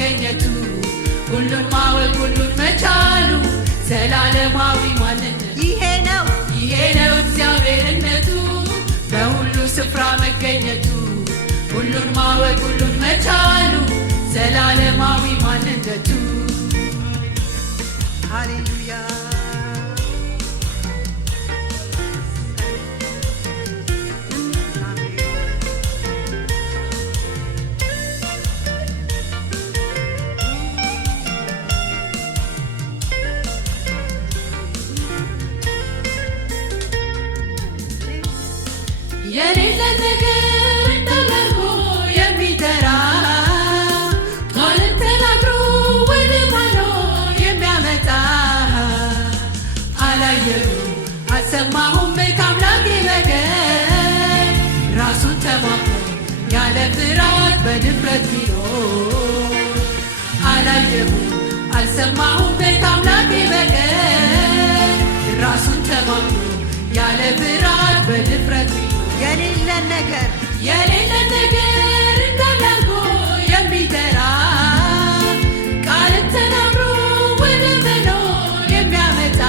መገኘቱ ሁሉን ማወቅ ሁሉን መቻሉ ዘላለማዊ ማንነቱ ይሄ ነው እግዚአብሔርነቱ በሁሉ ስፍራ መገኘቱ ሁሉን ማወቅ ሁሉን መቻሉ ዘላለማዊ ማንነቱ ሃሌሉያ የሌለ ነገር እንዳላርጎ የሚጠራ ቃልን ተናግሮ ወደ መኖር የሚያመጣ አላየሁም አልሰማሁም ከአምላኬ በቀር ራሱን ተማምኖ ያለ ፍርሃት በድፍረት ቢኖር አላየሁም አልሰማሁም ከአምላኬ በቀር ራሱን ተማምኖ ያለ ፍርሃት በድፍረት የሌለን ነገር እንዳላርጎ የሚጠራ ቃልን ተናግሮ ወደ መኖር የሚያመጣ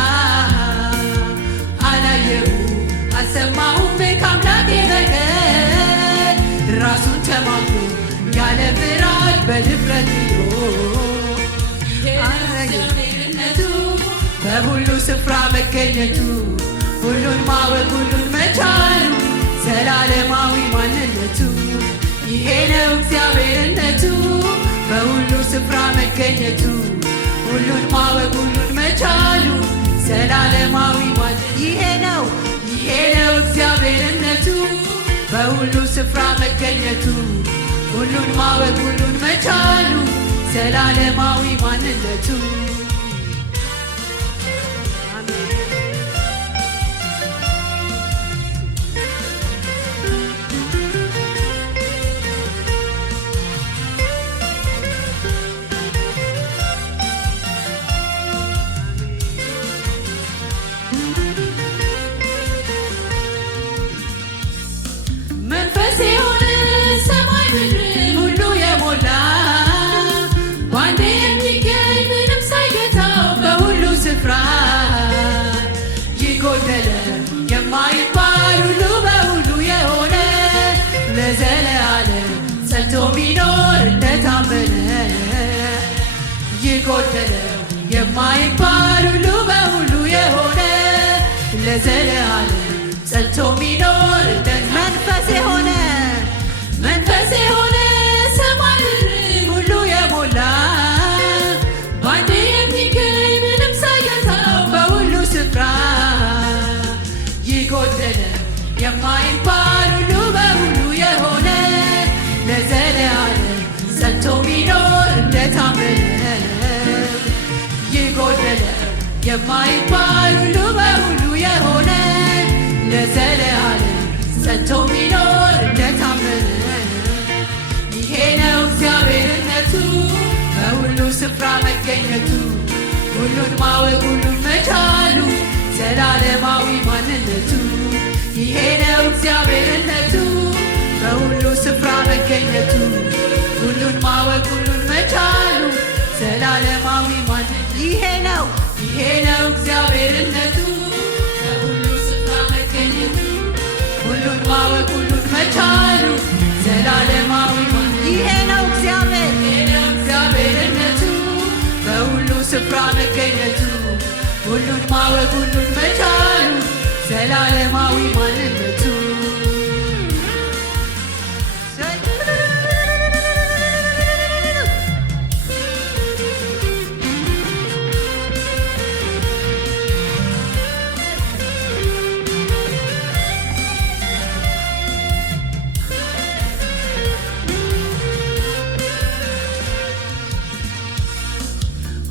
አላየሁም አልሰማሁም ከአምላኬ በቀር ራሱን ተማምኖ ያለ ፍርሃት በድፍረት እግዚአብሔርነቱ በሁሉ ስፍራ መገኘቱ ሁሉን ማወቅ ሁሉን መቻሉ ዘላለማዊ ማንነቱ ይሄ ነው እግዚአብሔርነቱ በሁሉ ስፍራ መገኘቱ ሁሉን ማወቅ ሁሉን መቻሉ ዘላለማዊ ማንነቱ ይሄ ነው እግዚአብሔርነቱ በሁሉ ስፍራ መገኘቱ ሁሉን ማወቅ ሁሉን መቻሉ ዘላለማዊ ማንነቱ የማይባል ሁሉ በሁሉ የሆነ ለዘለዓለም ጸንቶ ሚኖር እንደታመነ የጎደለው የማይባል ሁሉ በሁሉ የሆነ ለዘለዓለም ጸንቶ ሚኖር መንፈስ የሆነ ሰማይ ሁሉ የሞላ ባንዴ የሚገኝ ምንም ሳይገታው በሁሉ ስፍራ የማይባል ሁሉ በሁሉ የሆነ ለዘለዓለም ጸንቶ ሚኖር እንደታመነ የጎደለው የማይባል ሁሉ በሁሉ የሆነ ለዘለዓለም ጸንቶ ሚኖር እንደታመነ ይሄ ነው እግዚአብሔርነቱ በሁሉ ስፍራ መገኘቱ ሁሉን ማወቅ ሁሉን መቻሉ ዘላለማዊ ማንነቱ ይሄ ነው እግዚአብሔርነቱ በሁሉ ስፍራ መገኘቱ ሁሉን ማወቅ ሁሉን መቻሉ ዘላለማዊ ማንነቱ ይሄ ነው እግዚአብሔርነቱ በሁሉ ስፍራ መገኘቱ ሁሉን ማወቅ ሁሉን መቻሉ ዘላለማዊ ማንነቱ ይሄ ነው እግዚአብሔርነቱ በሁሉ ስፍራ መገኘቱ ሁሉን ማወቅ ሁሉን መቻሉ ዘላለማዊ ማንነቱ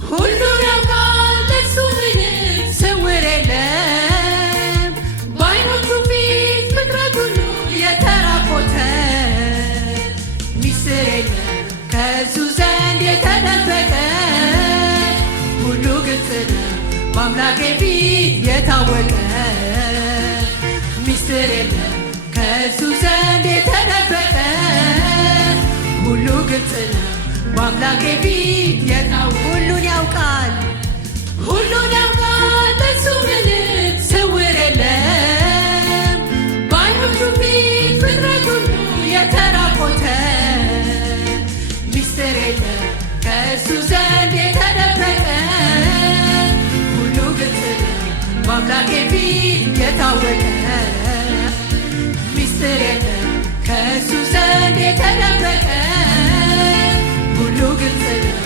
ሁሉን ያውቃል ለእሱ ምንም ስውር የለም በዓይኖቹ ፊት ፍጥረት ሁሉ የተራቆተ ሚስጥር የለም ከእሱ ዘንድ የተደበቀ ሁሉ ግልጽ ነው በአምላኬ ፊት የታወቀ ሚስጥር የለም ከእሱ ዘንድ የተደበቀ ሁሉ ግልጽ ነው በአምላኬ ፊት የታወቀ ሁሉን ያውቃል ሁሉን ያውቃል በሱ ምንም ስውር የለም። በዓይኖቹ ፊት ፍጥረት ሁሉ የተራቆተ ሚስጥር የለም ከእሱ ዘንድ የተደበቀ ሁሉ ግልጽ ነው በአምላኬ ፊት የታወቀ ሚስጥር የለም ከእሱ ዘንድ የተደበቀ ሁሉ ግልጽ ነው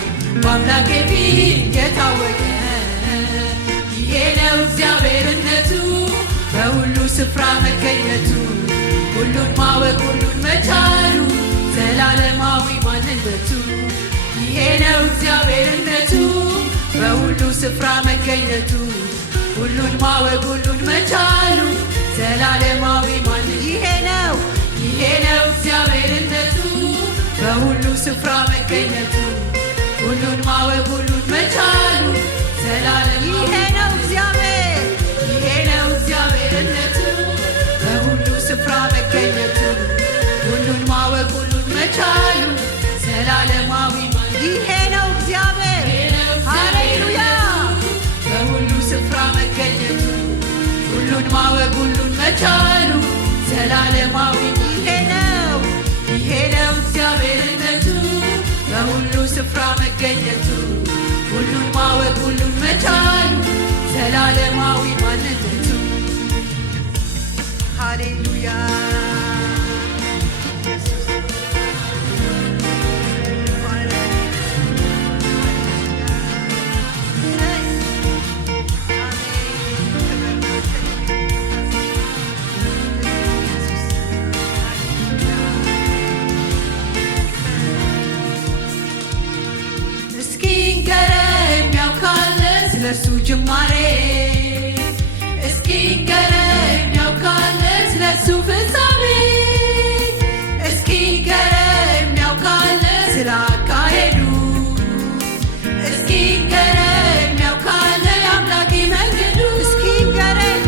በአምላኬ ፊት የታወቀ ይሄ ነው እግዚአብሔርነቱ በሁሉ ስፍራ መገኘቱ ሁሉን ማወቅ ሁሉን መቻሉ ዘላለማዊ ማንነቱ ይሄ ነው እግዚአብሔርነቱ በሁሉ ስፍራ መገኘቱ ሁሉን ማወቅ ሁሉን መቻሉ ዘላለማዊ ማንነቱ ይሄ ነው እግዚአብሔርነቱ በሁሉ ስፍራ መገኘቱ ሁሉን ማወቅ ሁሉን መቻሉ ዘላለም ይሄ ነው እግዚአብሔርነቱ በሁሉ ስፍራ መገኘቱ ሁሉን ማወቅ ሁሉን መቻሉ ዘላለማዊ ይሄ ነው እግዚአብሔር ሃሌሉያ በሁሉ ስፍራ መገኘቱ ሁሉን ማወቅ ሁሉን መቻሉ ዘላለማዊ ይሄ ነው እግዚአብሔርነቱ በሁሉ ስፍራ መገኘቱ ሁሉን ማወቅ ሁሉን መቻሉ ዘላለማዊ ማንነቱ ሃሌሉያ ስለሱ ጅማሬ እስኪ ንገረኝ ያውቃል ስለሱ ፍጻሜ እስኪ ንገረኝ ያውቃል ስለ አካሄዱ እስኪ ንገረኝ ያውቃል የአምላኬ መንገዱ እስኪ ንገረኝ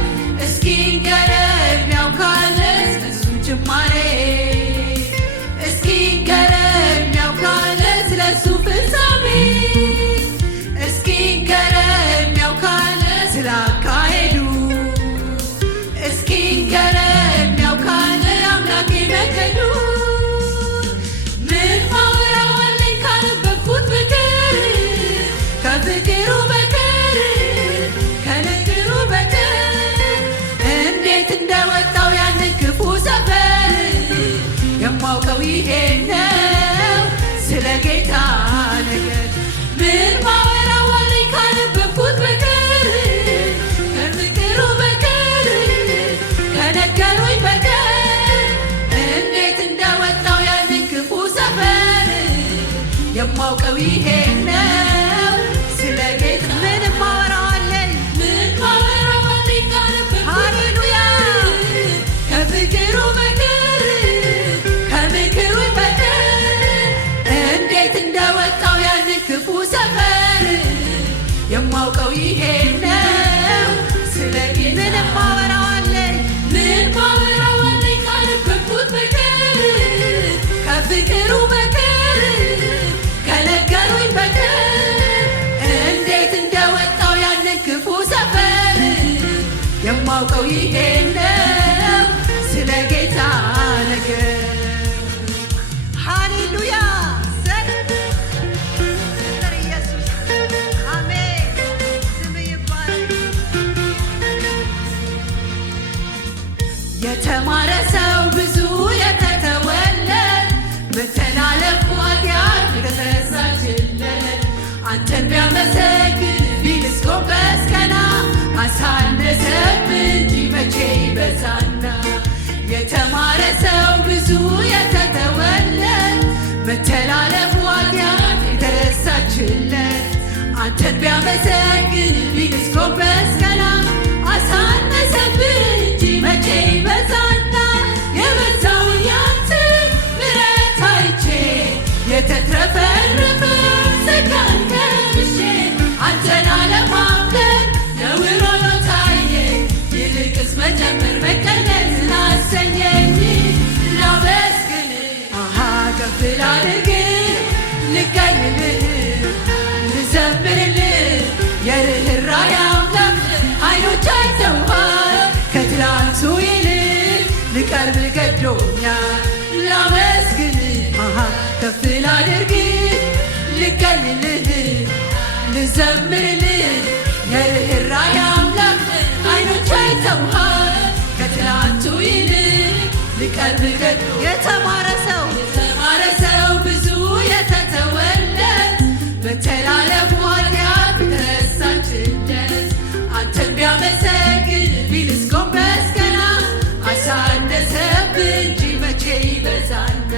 ያውቃል ስለሱ ጅማሬ እስኪ ንገረኝ ያውቃል ስለሱ ፍጻሜ ስላካሄዱ እስኪ ንገረኝ ያውቃል አምላኬ መንገዱ ምን ማወራው አለኝ ካነበብኩት በቀር ከፍቅሩ በቀር ከንግሩ በቀር እንዴት እንደወጣው ያንን ክፉ ሰፈር የማውቀው ይሄ ነው ስለ ጌታ ነገር ምን ማወራው አለኝ ካነበብኩት በቀር ነገሮኝ በቀር እንዴት እንደወጣው ያንን ክፉ ሰፈር የማውቀው ይሄ ነው ስለ ጌታ ምንም ማወራዋለኝ ሃሌሉያ ከፍቅሩ በቀር ከምክሩ በቀር እንዴት እንደወጣው ያንን ክፉ ሰፈር የማውቀው ይሄ ነው ስለ ጌታ ምንም ማወራዋለኝ ካነበብኩት በቀር ከፍቅሩ በቀር ከነገሩኝ በቀር እንዴት እንደወጣው ያንን ክፉ ሰፈር የማውቀው ይሄ ነው ስለ ጌታ ነገር ሃሌሉያ ኢየሱስ አሜን ስም ይባረክ የተማረ ሰው ብዙ የተተወለት በተላለፉ ኃጢአት የተረሳችለት አንተን ቢያመሰግን ቢልስ ጎንበስ ቀና አሳነሰብ እንጂ መቼ ይበዛና የተማረ ሰው ብዙ የተተወለት በተላለፉ ኃጢአት የተረሳችለት አንተን ቢያመሰግን ቢልስ ጎንበስ ቀና አሳነሰብ እንጂ መቼ ይበዛና የበዛው ያንተ ምሕረት አይቼ የተትረፈረፈ ጸጋን ቀምሼ አንተን አለማምለክ ነውር ሆኖ ታየኝ። ይልቅስ መጨመር መቀነስን አሰኘኝ። ላመስግን ከፍ ላድርግ ልገኝ ገዶኛል። ላመስግን ከፍ ላድርግ ልቀልልህ ልዘምርልህ የርኅራኄ አምላክ ዓይኖች አይተውሃል ከትላንቱ ይልቅ ሊቀርብ ገዶ የተማረ ሰው ብዙ የተተወለት በተላለፉ ኃጢአት የተረሳችለት አንተን ቢያመሰግን ቢልስ ጎንበስ ቀና አሳነሰብህ እንጂ መቼ ይበዛና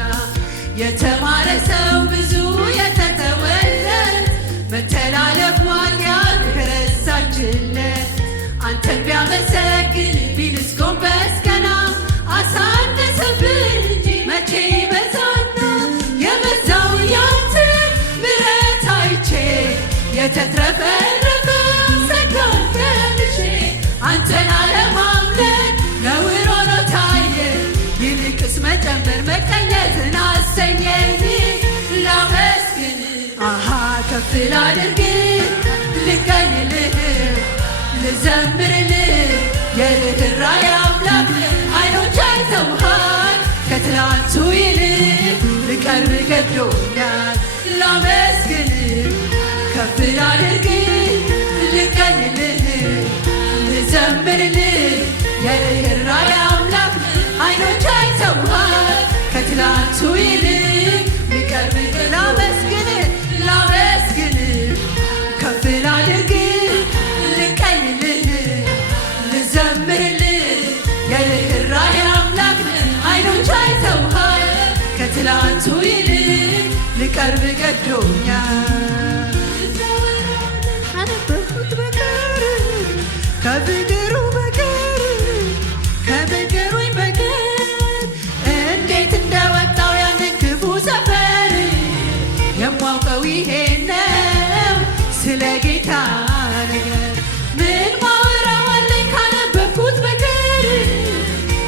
የተማረ ሰው ብዙ የተተወለት በተላለፉ ኃጢአት የተረሳችለት አንተን ቢያመሰግን ቢልስ ጎንበስ ቀና አሳነሰብህ እንጂ መቼ ይበዛና የበዛው ያንተ ምሕረት አይቼ የተትረፈረፈ ጸጋን ቀምሼ አንተን አለማምለክ ነውር ሆኖ ታየ ይልቅስ መጨመር መቀኘትን አሰኘኝ። ላመስግን ከፍ ላድርግ ልቀኝልህ ልዘምርልህ የርኅራኄ አምላክ ዓይኖች አይተውሃል ከትላንቱ ይልቅ ልቀርብ ገዶኛል። ላመስግን ከፍ ላድርግ ልቀኝልህ ልዘምርልህ የርኅራኄ አምላክ ዓይኖች አይተውሃል ከትላንቱ ይልቅ ልቀርብ ላመስግን ከፍ ላድርግ ልቀኝልህ ልዘምርልህ የርኅራኄ አምላክ ዓይኖች አይተውሃል ከትላንቱ ይልቅ ልቀርብ ገዶኛል። አነበብኩት በቀር ከፍቅሩ በቀር ከፍቅሩኝ በቀር እንዴት እንደወጣው ያንን ክፉ ሰፈር የማውቀው ይሄ ነው ስለ ጌታ ነገር ምን ማወራው አለኝ ካነበብኩት በቀር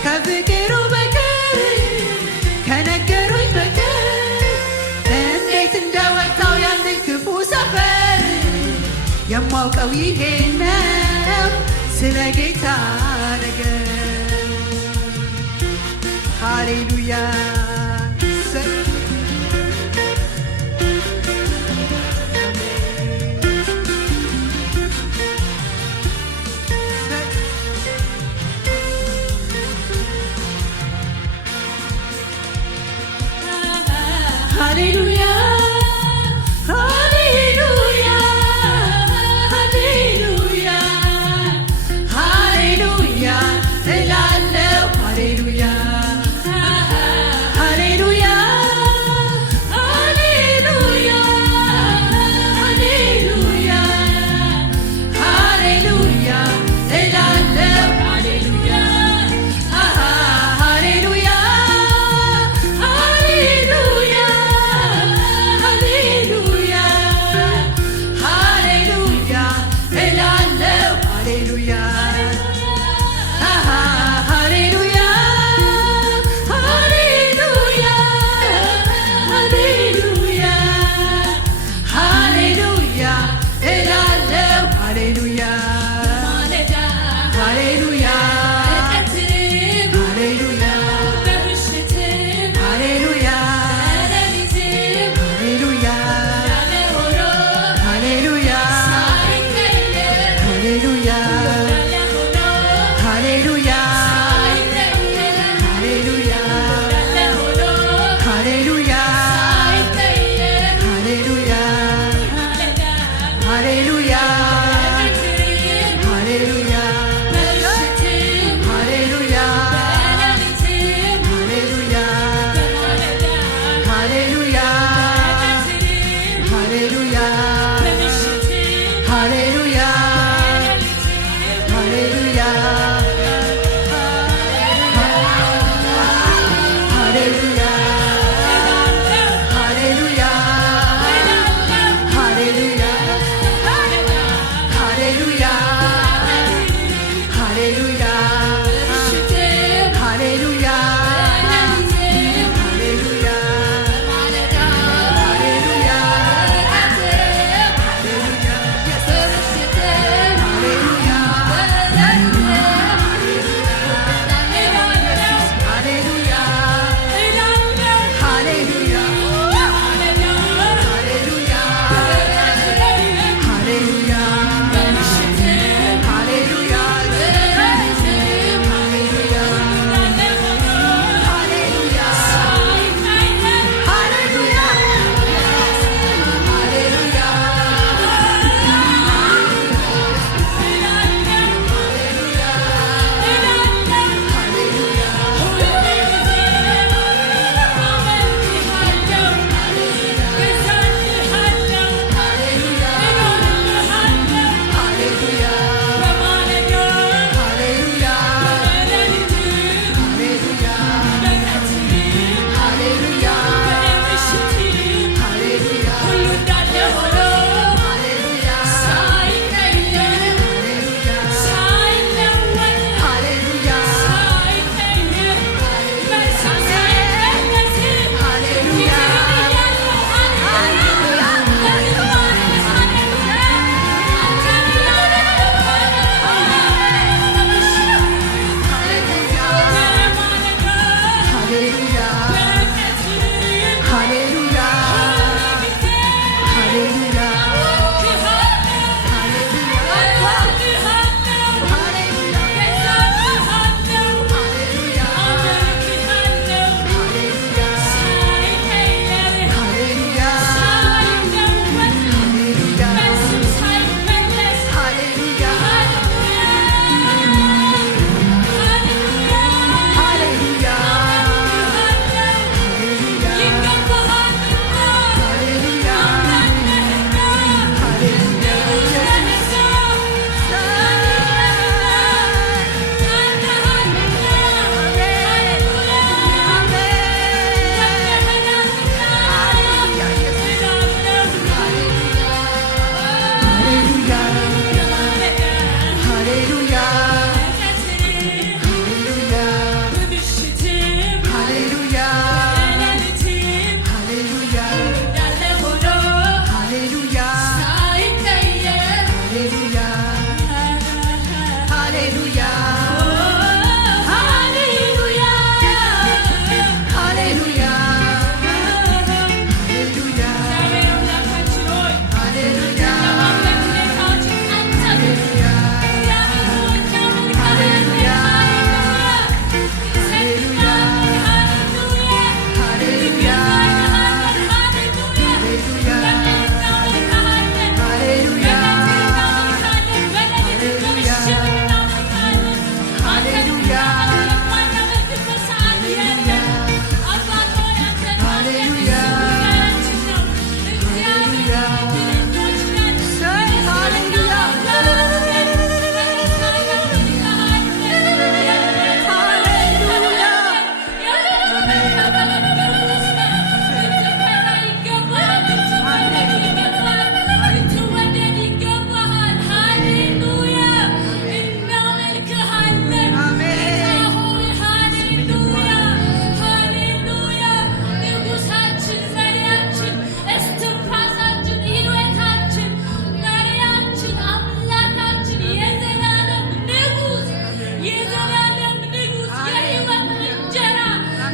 ከፍቅሩ በቀር ከነገሩኝ በቀር እንዴት እንደወጣው ያንን ክፉ ሰፈር የማውቀው ይሄ ነው ስለ ጌታ ነገር። ሃሌሉያ ሃሌሉያ ሃሌሉያ ሃሌሉያ ሃሌሉያ እላለሁ ሃሌሉያ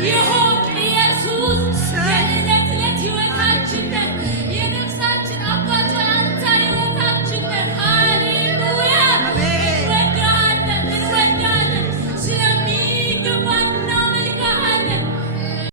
የሆነ